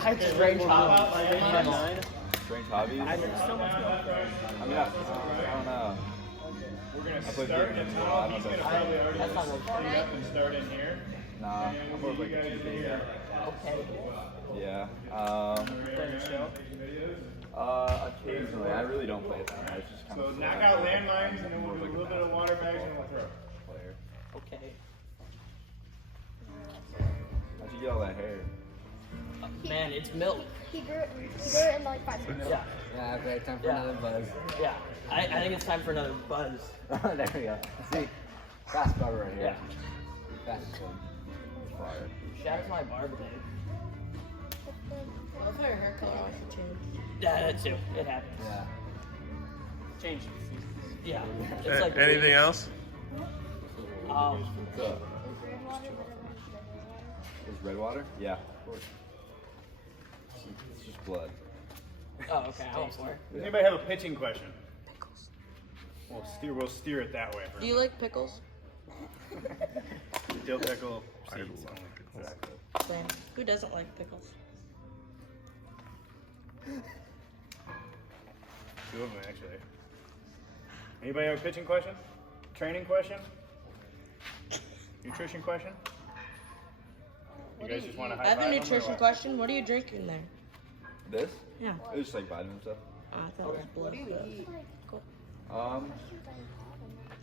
Strange hobbies. Strange hobbies? There's so much more. I mean, I don't know. I play video games a lot. I don't know. That's not like Start in here. Nah, I'm more of like a 2K guy. okay. Yeah. Occasionally. I really don't play it that much. Just kind So of knock out landmines and then we'll do a little bit of water bags and we'll throw. player. Okay. How'd you get all that hair? Man, it's milk. He grew it in like 5 minutes. Yeah. Yeah, okay, time for Yeah. another buzz. Yeah. I think it's time for another buzz. There we go. See, fast barber right here. Yeah. Fast one. Fire. Shout out to my barber, dude. I love how your hair color always changed. Yeah, that too. It happens. Yeah. Change. Yeah. It's like Anything else? Um, What's up? Is red water? Yeah, of course. It's just blood. oh, okay. I won't swear. Does anybody have a pitching question? We'll steer it that way. For Do you like pickles? dill pickle seeds. Exactly. Same. Who doesn't like pickles? Two of them actually. Anybody have a pitching question? Training question? Nutrition question? You guys just want to I high have five a 'em or nutrition what? question. What are you drinking there? This? Yeah. It's just like vitamin stuff. Oh, I thought it was blood. Cool.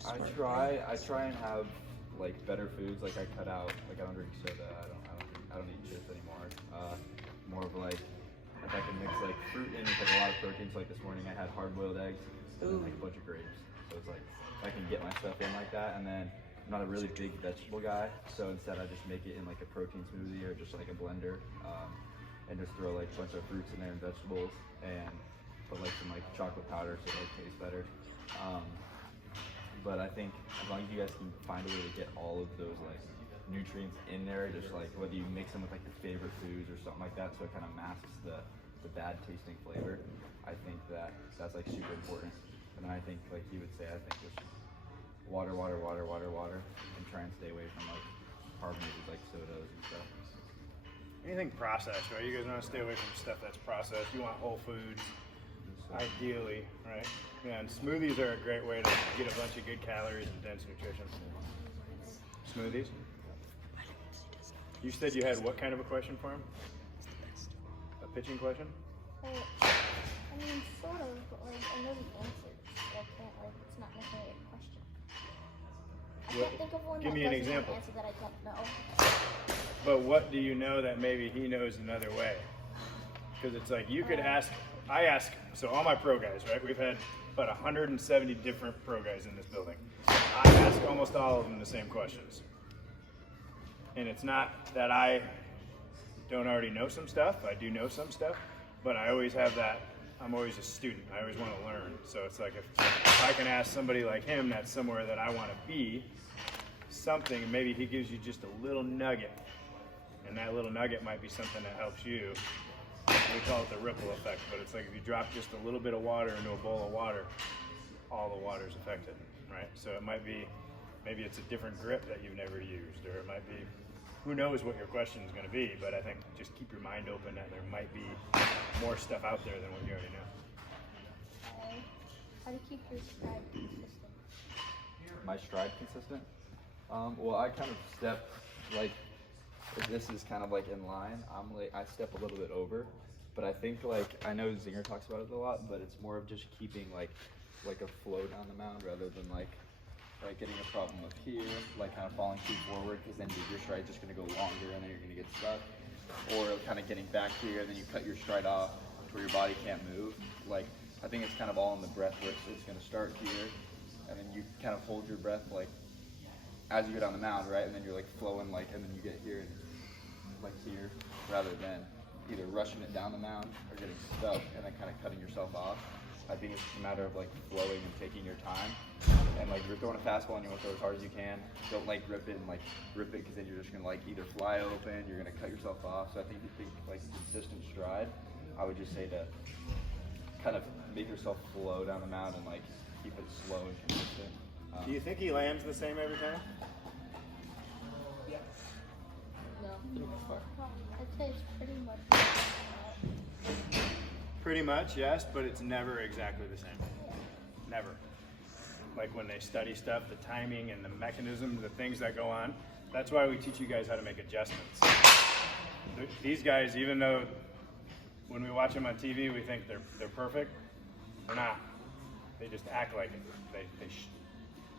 I try and have like better foods. Like I cut out. Like I don't drink soda. I don't eat chips anymore. More of like if I can mix like fruit in with like a lot of proteins. Like this morning I had hard-boiled eggs and then, like a bunch of grapes. So it's like if I can get my stuff in like that, and then I'm not a really big vegetable guy, so instead I just make it in like a protein smoothie or just like a blender, and just throw like a bunch of fruits in there and vegetables, and put like some like chocolate powder so it like tastes better. But I think as long as you guys can find a way to get all of those like nutrients in there, just like whether you mix them with like the favorite foods or something like that, so it kind of masks the bad tasting flavor, I think that's like super important. And then I think like he would say, I think just water, and try and stay away from like carbonated like sodas and stuff. Anything processed, right? You guys want to stay away from stuff that's processed. You want whole food, ideally, right? Yeah, and smoothies are a great way to get a bunch of good calories and dense nutrition. Smoothies? You said you had what kind of a question for him? A pitching question? I mean, sort of, but like, I know the answers. So I can't, like, it's not necessarily a question. I can't think of one Give that me an doesn't have example. an answer that I don't know. But what do you know that maybe he knows another way? Because it's like you could ask, I ask, so all my pro guys, right? We've had about 170 different pro guys in this building. I ask almost all of them the same questions. And it's not that I don't already know some stuff, I do know some stuff, but I always have that, I'm always a student, I always want to learn. So it's like if I can ask somebody like him that's somewhere that I want to be, something, maybe he gives you just a little nugget, and that little nugget might be something that helps you. We call it the ripple effect, but it's like if you drop just a little bit of water into a bowl of water, all the water's affected, right? So it might be, maybe it's a different grip that you've never used, or it might be, who knows what your question is going to be, but I think just keep your mind open that there might be more stuff out there than what you already know. How do you keep your stride consistent? My stride consistent? Well, I kind of step like, if this is kind of like in line, I step a little bit over, but I think like, I know Zinger talks about it a lot, but it's more of just keeping like a flow down the mound rather than like getting a problem of here, like kind of falling too forward, because then your stride's just going to go longer and then you're going to get stuck, or kind of getting back here and then you cut your stride off where your body can't move. Like, I think it's kind of all in the breath where it's going to start here, and then you kind of hold your breath like as you go down the mound, right? And then you're like flowing like, and then you get here and like here, rather than either rushing it down the mound or getting stuck and then kind of cutting yourself off. I think it's a matter of like flowing and taking your time. And like if you're throwing a fastball and you want to throw as hard as you can, don't like rip it because then you're just gonna like either fly open, you're gonna cut yourself off. So I think like consistent stride, I would just say to kind of make yourself flow down the mound and like keep it slow and consistent. Do you think he lands the same every time? No. I'd say it's pretty much. Pretty much, yes, but it's never exactly the same. Never. Like when they study stuff, the timing and the mechanism, the things that go on. That's why we teach you guys how to make adjustments. These guys, even though when we watch them on TV, we think they're perfect, they're not. They just act like it.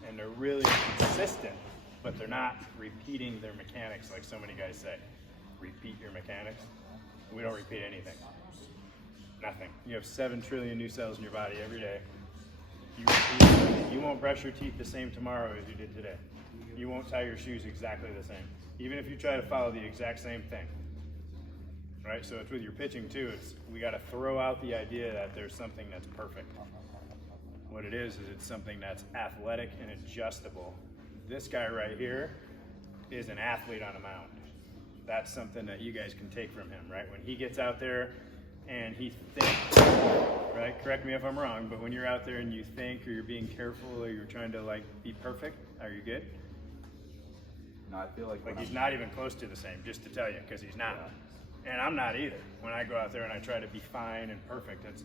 And they're really consistent, but they're not repeating their mechanics like so many guys say. Repeat your mechanics. We don't repeat anything. Nothing. You have 7 trillion new cells in your body every day. You won't brush your teeth the same tomorrow as you did today. You won't tie your shoes exactly the same, even if you try to follow the exact same thing. Right? So it's with your pitching too. We got to throw out the idea that there's something that's perfect. What it is it's something that's athletic and adjustable. This guy right here is an athlete on a mound. That's something that you guys can take from him, right? When he gets out there and he thinks, right? Correct me if I'm wrong, but when you're out there and you think, or you're being careful, or you're trying to like be perfect, are you good? No, I feel like He's not even close to the same, just to tell you, because he's not. And I'm not either. When I go out there and I try to be fine and perfect, there's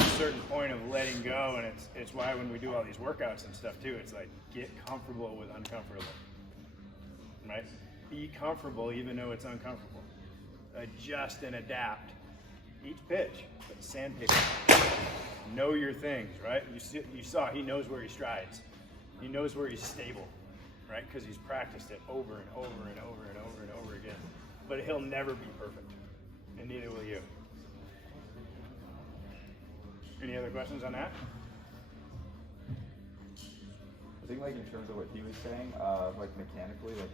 a certain point of letting go, and it's why when we do all these workouts and stuff too, it's like get comfortable with uncomfortable, right? Be comfortable even though it's uncomfortable. Adjust and adapt. Each pitch, but sandpaper. Know your things, right? You saw he knows where he strides. He knows where he's stable, right? Because he's practiced it over and over and over and over and over again. But he'll never be perfect, and neither will you. Any other questions on that? I think like in terms of what he was saying, like mechanically, like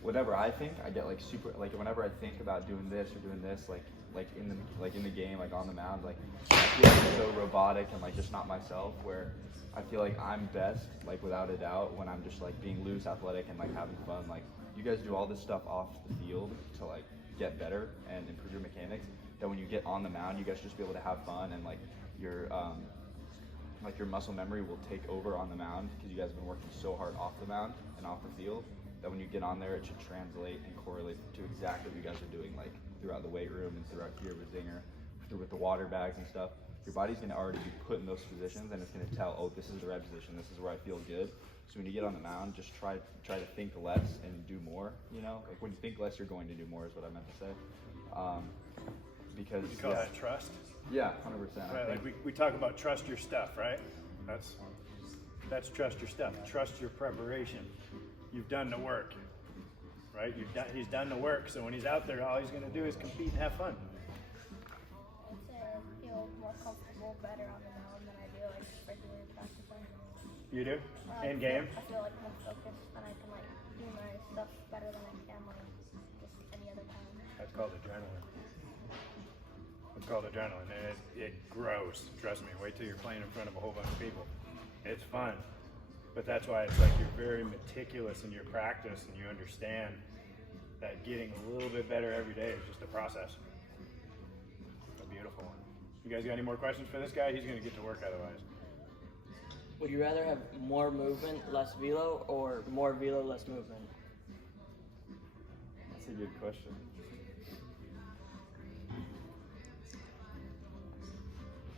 whatever I think, I get like super, like whenever I think about doing this or doing this, like in the game, like on the mound, like I feel like so robotic and like just not myself, where I feel like I'm best, like without a doubt, when I'm just like being loose, athletic, and like having fun. Like you guys do all this stuff off the field to like get better and improve your mechanics, that when you get on the mound, you guys just be able to have fun, and like your muscle memory will take over on the mound because you guys have been working so hard off the mound and off the field that when you get on there, it should translate and correlate to exactly what you guys are doing, like throughout the weight room and throughout here with Zinger, with the water bags and stuff. Your body's going to already be put in those positions, and it's going to tell, oh, this is the right position, this is where I feel good. So when you get on the mound, just try to think less and do more. You know, like when you think less, you're going to do more, is what I meant to say. Because You call that trust? Yeah, 100%. Right, like we talk about trust your stuff, right? That's trust your stuff. Trust your preparation. You've done the work, right? He's done the work. So when he's out there, all he's going to do is compete and have fun. I feel more comfortable, better on the mound than I do like regular practicing. You do? I In game? I feel like more focused, and I can like do my stuff better than I can like just any other time. That's called adrenaline. It's called adrenaline, and it grows. Trust me. Wait till you're playing in front of a whole bunch of people. It's fun, but that's why it's like you're very meticulous in your practice, and you understand that getting a little bit better every day is just a process. It's a beautiful one. You guys got any more questions for this guy? He's going to get to work otherwise. Would you rather have more movement, less velo, or more velo, less movement? That's a good question.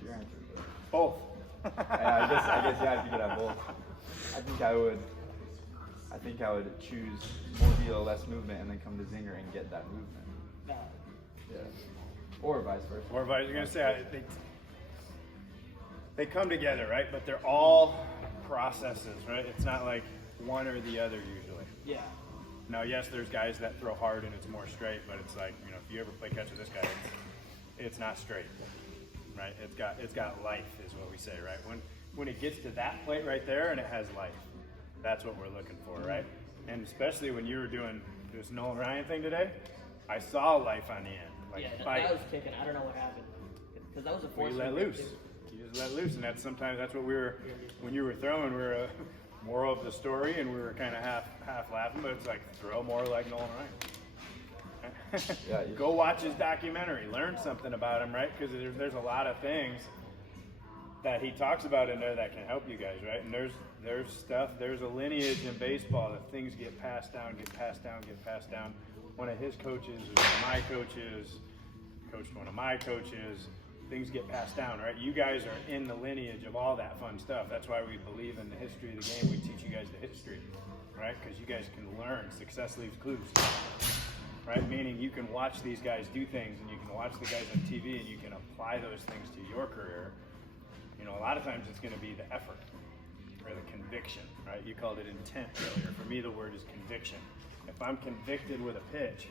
Your answer is that. Both. I guess yeah, if you could have both. I think I would choose more velo, less movement, and then come to Zinger and get that movement. Yeah. Or vice versa. Or vice, you're going to say they come together, right? But they're all processes, right? It's not like one or the other usually. Yeah. Now, yes, there's guys that throw hard and it's more straight, but it's like, you know, if you ever play catch with this guy, it's not straight, right? It's got life, is what we say, right? When it gets to that plate right there and it has life, that's what we're looking for, right? And especially when you were doing this Nolan Ryan thing today, I saw life on the end. Like Yeah, fight. that was kicking. I don't know what happened. Because that was a Well, force. you let loose. You just let loose, and that's what we were. When you were throwing, we were moral of the story, and we were kind of half laughing, but it's like throw more like Nolan Ryan. Yeah, Go watch his documentary. Learn something about him, right? Because there's a lot of things that he talks about in there that can help you guys, right? And there's stuff. There's a lineage in baseball that things get passed down. One of his coaches, one of my coaches, coached one of my coaches. things get passed down, right? You guys are in the lineage of all that fun stuff. That's why we believe in the history of the game. We teach you guys the history, right? Because you guys can learn. Success leaves clues, right? Meaning you can watch these guys do things, and you can watch the guys on TV, and you can apply those things to your career. You know, a lot of times it's going to be the effort or the conviction, right? You called it intent earlier. For me, the word is conviction. If I'm convicted with a pitch,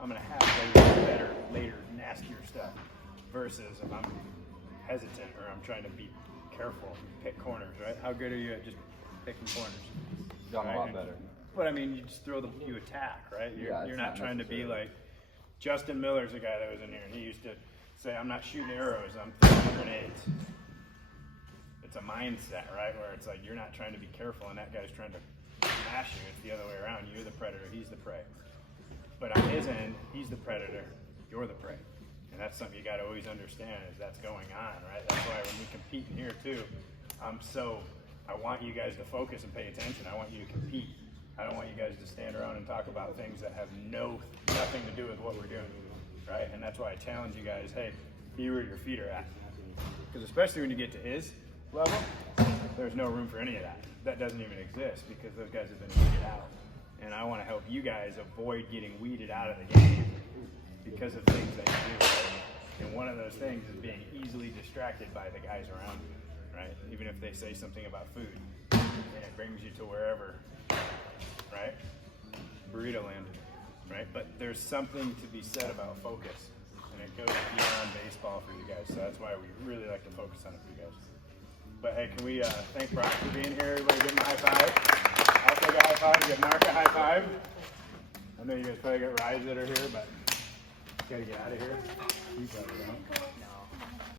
I'm going to have better, later, nastier stuff. Versus if I'm hesitant or I'm trying to be careful, pick corners, right? How good are you at just picking corners? Gotten a lot better. But I mean, you just you attack, right? You're not trying to be necessary. like Justin Miller's a guy that was in here, and he used to say, "I'm not shooting arrows, I'm throwing grenades." It's a mindset, right? Where it's like you're not trying to be careful, and that guy's trying to smash you. It's the other way around. You're the predator, he's the prey. But on his end, he's the predator, you're the prey. And that's something you got to always understand is that's going on, right? That's why when we compete in here too, I want you guys to focus and pay attention. I want you to compete. I don't want you guys to stand around and talk about things that have nothing to do with what we're doing, right? And that's why I challenge you guys, hey, be where your feet are at. Because especially when you get to his level, there's no room for any of that. That doesn't even exist because those guys have been weeded out. And I want to help you guys avoid getting weeded out of the game because of things that you do. And one of those things is being easily distracted by the guys around you, right? Even if they say something about food, and it brings you to wherever, right? Burrito land, right? But there's something to be said about focus, and it goes beyond baseball for you guys. So that's why we really like to focus on it for you guys. But hey, can we thank Brock for being here? Everybody give him a high five. I'll take a high five. Give Mark a high five. I know you guys probably got rides that are here, but gotta get out of here. You probably don't.